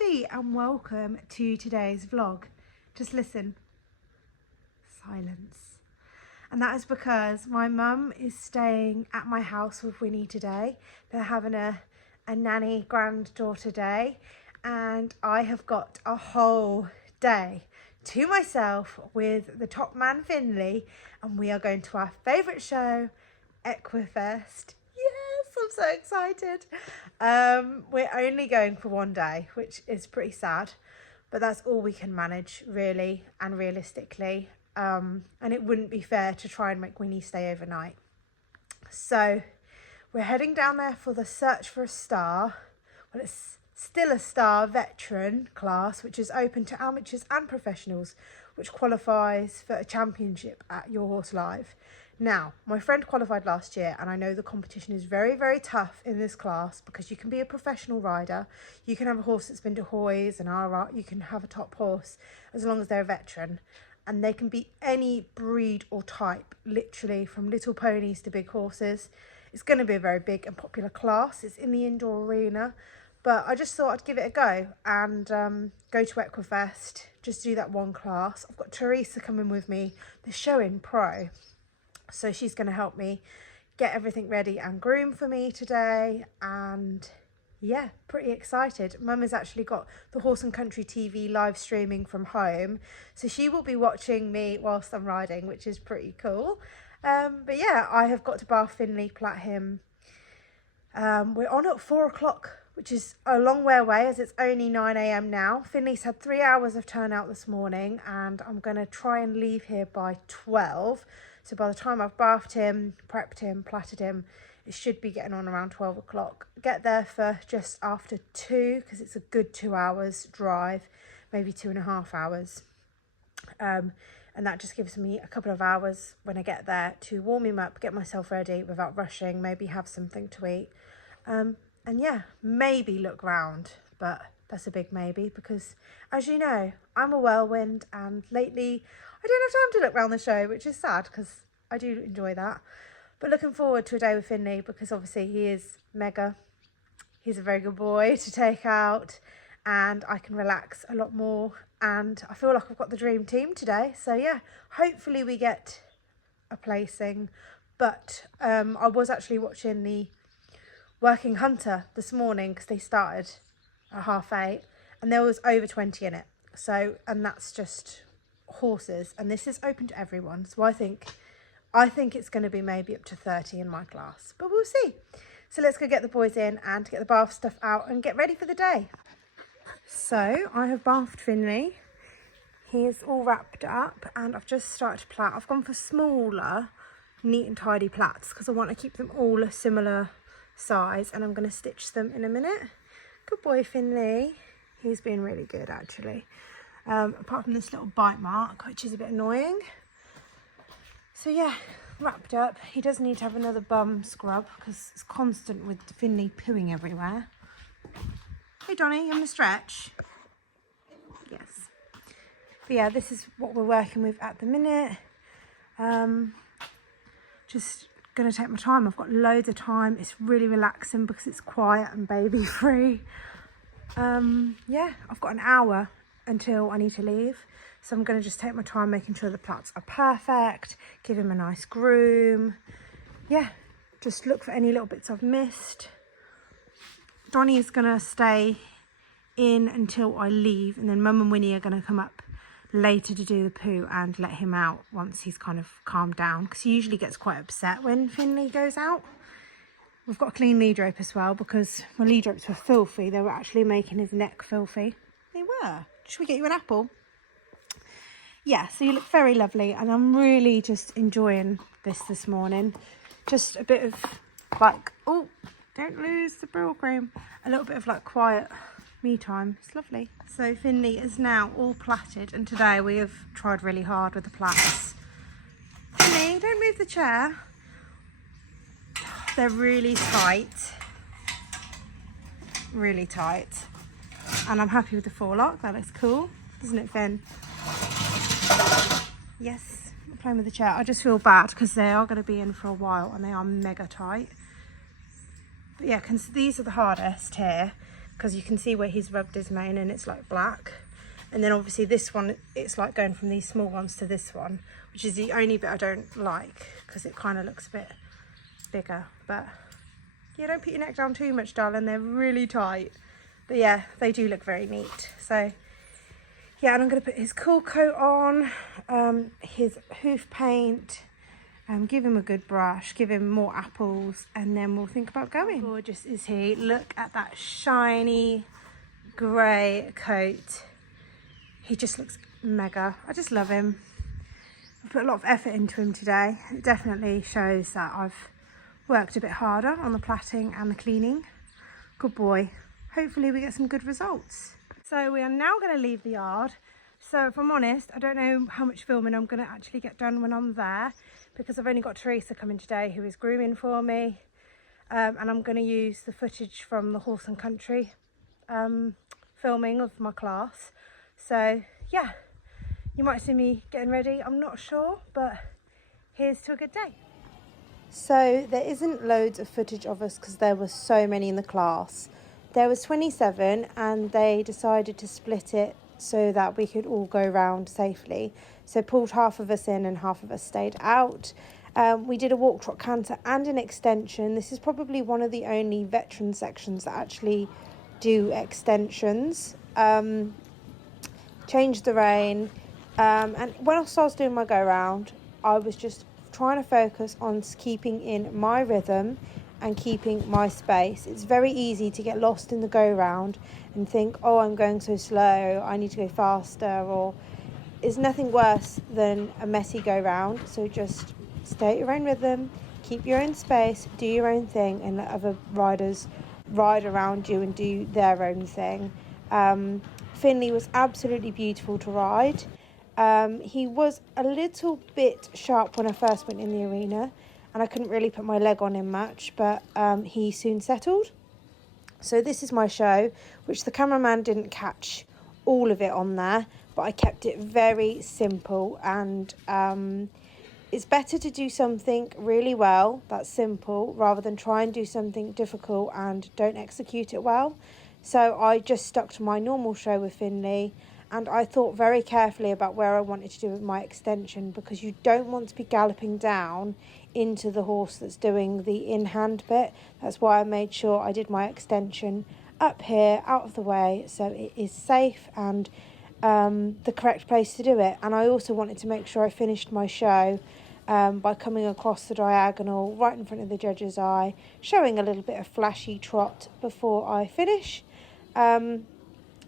everybody and welcome to today's vlog. Just listen, silence. And that is because my mum is staying at my house with Winnie today. They're having a nanny granddaughter day and I have got a whole day to myself with the top man Finley, and we are going to our favourite show, Equifest. Yes, I'm so excited. We're only going for one day, which is pretty sad, but that's all we can manage really and realistically. And it wouldn't be fair to try and make Winnie stay overnight. So we're heading down there for the Search for a Star. Well, it's still a star veteran class, which is open to amateurs and professionals, which qualifies for a championship at Your Horse Live. Now, my friend qualified last year, and I know the competition is very, very tough in this class because you can be a professional rider, you can have a horse that's been to Hoys and you can have a top horse as long as they're a veteran, and they can be any breed or type, literally from little ponies to big horses. It's going to be a very big and popular class. It's in the indoor arena, but I just thought I'd give it a go and go to Equifest, just do that one class. I've got Teresa coming with me, the showing pro. So she's going to help me get everything ready and groom for me today. And yeah, pretty excited. Mum has actually got the Horse and Country TV live streaming from home, so she will be watching me whilst I'm riding, which is pretty cool. But yeah, I have got to bath Finley, plait him. We're on at 4 o'clock, which is a long way away as it's only 9 AM now. Finley's had 3 hours of turnout this morning and I'm going to try and leave here by 12. So by the time I've bathed him, prepped him, plaited him, it should be getting on around 12 o'clock. Get there for just after 2 because it's a good 2 hours drive, maybe 2.5 hours. And that just gives me a couple of hours when I get there to warm him up, get myself ready without rushing, maybe have something to eat. And yeah, maybe look round, but that's a big maybe because, as you know, I'm a whirlwind and lately I don't have time to look round the show, which is sad because I do enjoy that. But looking forward to a day with Finley because obviously he is mega. He's a very good boy to take out and I can relax a lot more. And I feel like I've got the dream team today. So yeah, hopefully we get a placing. But I was actually watching the Working Hunter this morning because they started at 8:30 and there was over 20 in it. So, and that's just horses, and this is open to everyone. So I think it's going to be maybe up to 30 in my class, but we'll see. So let's go get the boys in and get the bath stuff out and get ready for the day. So I have bathed Finley. He is all wrapped up and I've just started to plait. I've gone for smaller, neat and tidy plaits because I want to keep them all a similar size, and I'm going to stitch them in a minute. Good boy Finley. He's been really good actually. Apart from this little bite mark, which is a bit annoying. So yeah, wrapped up. He does need to have another bum scrub because it's constant with Finley pooing everywhere. Hey Donny, you want to stretch? Yes. But yeah, this is what we're working with at the minute. Just going to take my time. I've got loads of time. It's really relaxing because it's quiet and baby free. Yeah, I've got an hour until I need to leave, so I'm going to just take my time making sure the plaits are perfect, give him a nice groom. Yeah, just look for any little bits I've missed. Donny is going to stay in until I leave, and then Mum and Winnie are going to come up later to do the poo and let him out once he's kind of calmed down, because he usually gets quite upset when Finley goes out. We've got a clean lead rope as well because my lead ropes were filthy. They were actually making his neck filthy. They were. Should we get you an apple? Yeah, so you look very lovely and I'm really just enjoying this morning. Just a bit of like, oh, don't lose the brill cream. A little bit of like quiet me time. It's lovely. So Finley is now all plaited and today we have tried really hard with the plaits. Finley, don't move the chair. They're really tight. Really tight. And I'm happy with the forelock. That looks cool, doesn't it, Finn? Yes, I'm playing with the chair. I just feel bad because they are going to be in for a while and they are mega tight. But yeah, these are the hardest here. because you can see where he's rubbed his mane and it's like black. And then obviously this one, it's like going from these small ones to this one, which is the only bit I don't like because it kind of looks a bit bigger. But yeah, don't put your neck down too much, darling. They're really tight. But yeah, they do look very neat. So yeah, and I'm going to put his cool coat on, his hoof paint, give him a good brush, give him more apples, and then we'll think about going. How gorgeous is he? Look at that shiny grey coat. He just looks mega. I just love him. I've put a lot of effort into him today. It definitely shows that I've worked a bit harder on the plaiting and the cleaning. Good boy. Hopefully we get some good results. So we are now going to leave the yard. So if I'm honest, I don't know how much filming I'm going to actually get done when I'm there, because I've only got Teresa coming today who is grooming for me. And I'm going to use the footage from the horse and country filming of my class. So yeah, you might see me getting ready. I'm not sure, but here's to a good day. So there isn't loads of footage of us because there were so many in the class. There was 27 and they decided to split it so that we could all go round safely. So pulled half of us in and half of us stayed out. We did a walk, trot, canter and an extension. This is probably one of the only veteran sections that actually do extensions. Changed the rein. And whilst I was doing my go round, I was just trying to focus on keeping in my rhythm and keeping my space. It's very easy to get lost in the go round and think, oh, I'm going so slow, I need to go faster, or it's nothing worse than a messy go round. So just stay at your own rhythm, keep your own space, do your own thing, and let other riders ride around you and do their own thing. Finley was absolutely beautiful to ride. He was a little bit sharp when I first went in the arena, and I couldn't really put my leg on him much, but he soon settled. So this is my show, which the cameraman didn't catch all of it on there, but I kept it very simple. And it's better to do something really well that's simple rather than try and do something difficult and don't execute it well. So I just stuck to my normal show with Finley, and I thought very carefully about where I wanted to do with my extension, because you don't want to be galloping down into the horse that's doing the in-hand bit. That's why I made sure I did my extension up here, out of the way, so it is safe and the correct place to do it. And I also wanted to make sure I finished my show by coming across the diagonal right in front of the judge's eye, showing a little bit of flashy trot before I finish.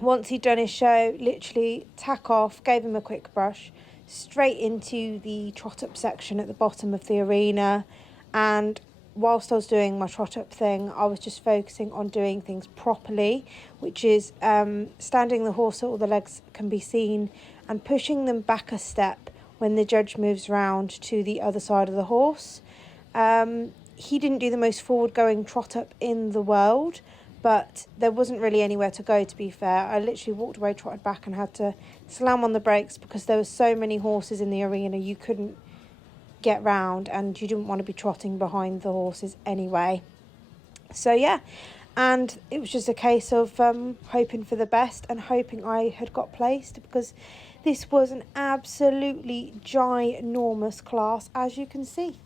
Once he'd done his show, literally tack off, gave him a quick brush, straight into the trot up section at the bottom of the arena. And whilst I was doing my trot up thing, I was just focusing on doing things properly, which is standing the horse so all the legs can be seen and pushing them back a step when the judge moves round to the other side of the horse. He didn't do the most forward going trot up in the world, but there wasn't really anywhere to go, to be fair. I literally walked away, trotted back and had to slam on the brakes because there were so many horses in the arena you couldn't get round, and you didn't want to be trotting behind the horses anyway. So yeah, and it was just a case of hoping for the best and hoping I had got placed, because this was an absolutely ginormous class, as you can see.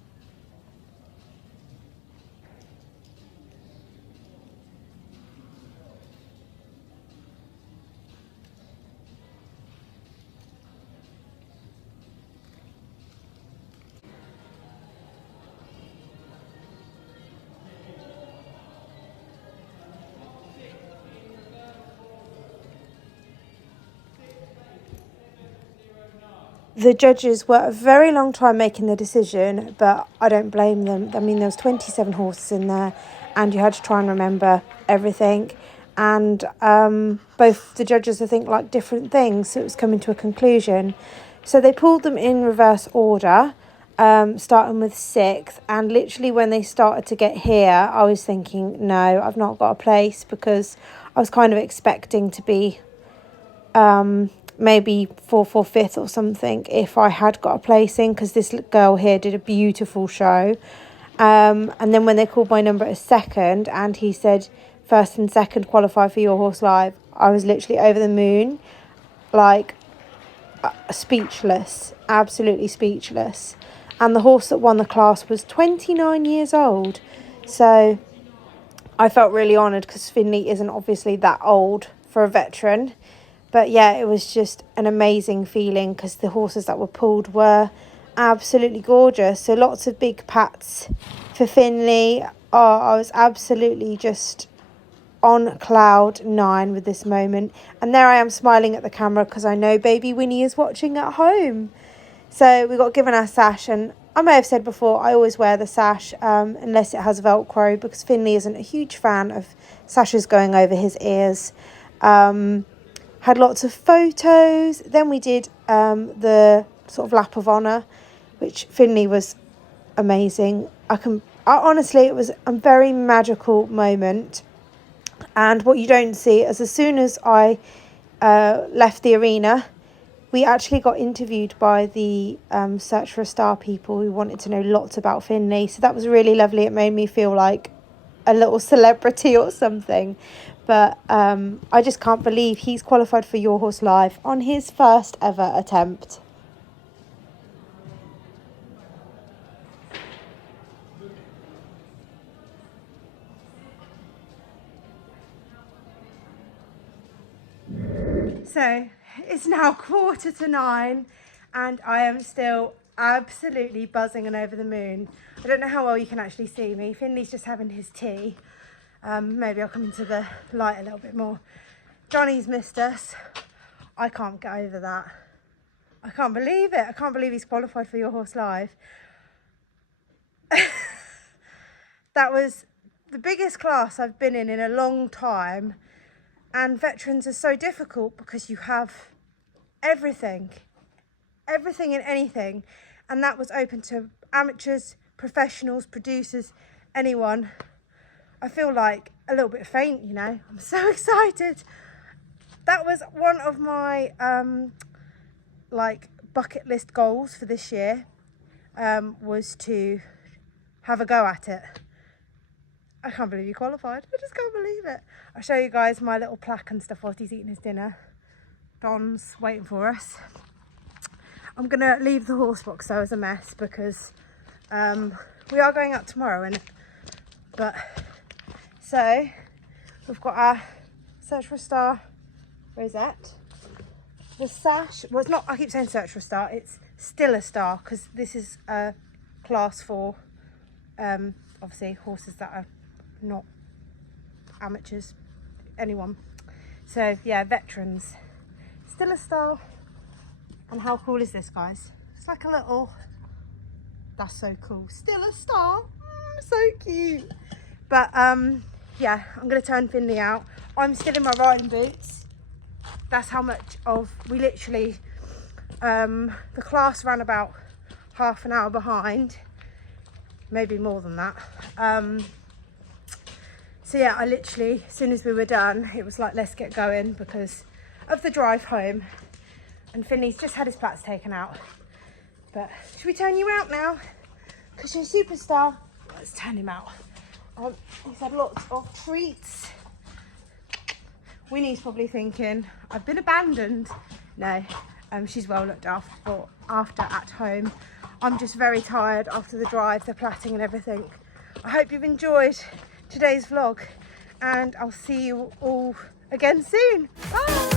The judges were a very long time making the decision, but I don't blame them. I mean, there was 27 horses in there and you had to try and remember everything. And both the judges, I think, like different things, so it was coming to a conclusion. So they pulled them in reverse order, starting with 6th. And literally when they started to get here, I was thinking, no, I've not got a place, because I was kind of expecting to be maybe 4th or 5th or something if I had got a placing, because this girl here did a beautiful show. And then when they called my number as 2nd and he said first and second qualify for Your Horse Live, I was literally over the moon, like speechless, absolutely speechless. And the horse that won the class was 29 years old. So I felt really honoured because Finley isn't obviously that old for a veteran. But yeah, it was just an amazing feeling because the horses that were pulled were absolutely gorgeous. So lots of big pats for Finley. Oh, I was absolutely just on cloud 9 with this moment. And there I am smiling at the camera because I know baby Winnie is watching at home. So we got given our sash, and I may have said before, I always wear the sash unless it has Velcro, because Finley isn't a huge fan of sashes going over his ears. Had lots of photos. Then we did the sort of lap of honour, which Finley was amazing. Honestly, it was a very magical moment. And what you don't see is as soon as I left the arena, we actually got interviewed by the Search for a Star people who wanted to know lots about Finley. So that was really lovely. It made me feel like a little celebrity or something. But I just can't believe he's qualified for Your Horse Live on his first ever attempt. So it's now 9:15 and I am still absolutely buzzing and over the moon. I don't know how well you can actually see me. Finley's just having his tea. Maybe I'll come into the light a little bit more. Donny's missed us. I can't get over that. I can't believe it. I can't believe he's qualified for Your Horse Live. That was the biggest class I've been in a long time. And veterans are so difficult because you have everything and anything. And that was open to amateurs, professionals, producers, anyone. I feel like a little bit faint, you know. I'm so excited. That was one of my like bucket list goals for this year, was to have a go at it. I can't believe you qualified. I just can't believe it. I'll show you guys my little plaque and stuff whilst he's eating his dinner. Don's waiting for us. I'm going to leave the horse box though as a mess because we are going out tomorrow, innit? But so we've got our Search for a Star rosette. The sash, well, it's not, I keep saying Search for a Star, it's still a star because this is a class for obviously horses that are not amateurs, anyone. So yeah, veterans. Still a star. And how cool is this, guys? It's like a little, that's so cool. Still a star. So cute. But yeah, I'm gonna turn Finley out. I'm still in my riding boots. That's how much of, we literally the class ran about half an hour behind, maybe more than that. So yeah, I literally, as soon as we were done, it was like, let's get going because of the drive home. And Finley's just had his plats taken out. But should we turn you out now? Because you're a superstar. Let's turn him out. He's had lots of treats. Winnie's probably thinking, I've been abandoned. No, she's well looked after at home. I'm just very tired after the drive, the platting and everything. I hope you've enjoyed today's vlog and I'll see you all again soon. Bye!